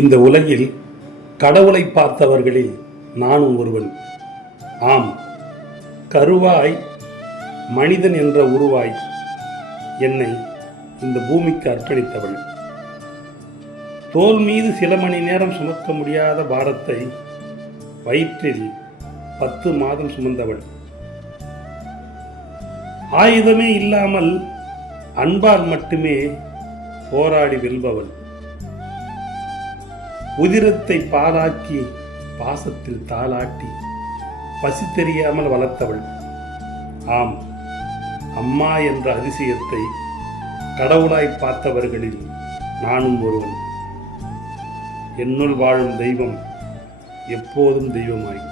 இந்த உலகில் கடவுளை பார்த்தவர்களில் நானும் ஒருவன். ஆம், கருவாய் மனிதன் என்ற உருவாய் என்னை இந்த பூமிக்கு அர்ப்பணித்தவள். தோல் மீது சில மணி நேரம் சுமக்க முடியாத பாரத்தை வயிற்றில் 10 மாதம் சுமந்தவள். ஆயுதமே இல்லாமல் அன்பால் மட்டுமே போராடி வெல்பவள். உதிரத்தை பாலாக்கி பாசத்தில் தாளாட்டி பசி தெரியாமல் வளர்த்தவள். ஆம், அம்மா என்ற அதிசயத்தை கடவுளாய் பார்த்தவர்களில் நானும் ஒருவன். என்னுள் வாழும் தெய்வம் எப்போதும் தெய்வமாய்.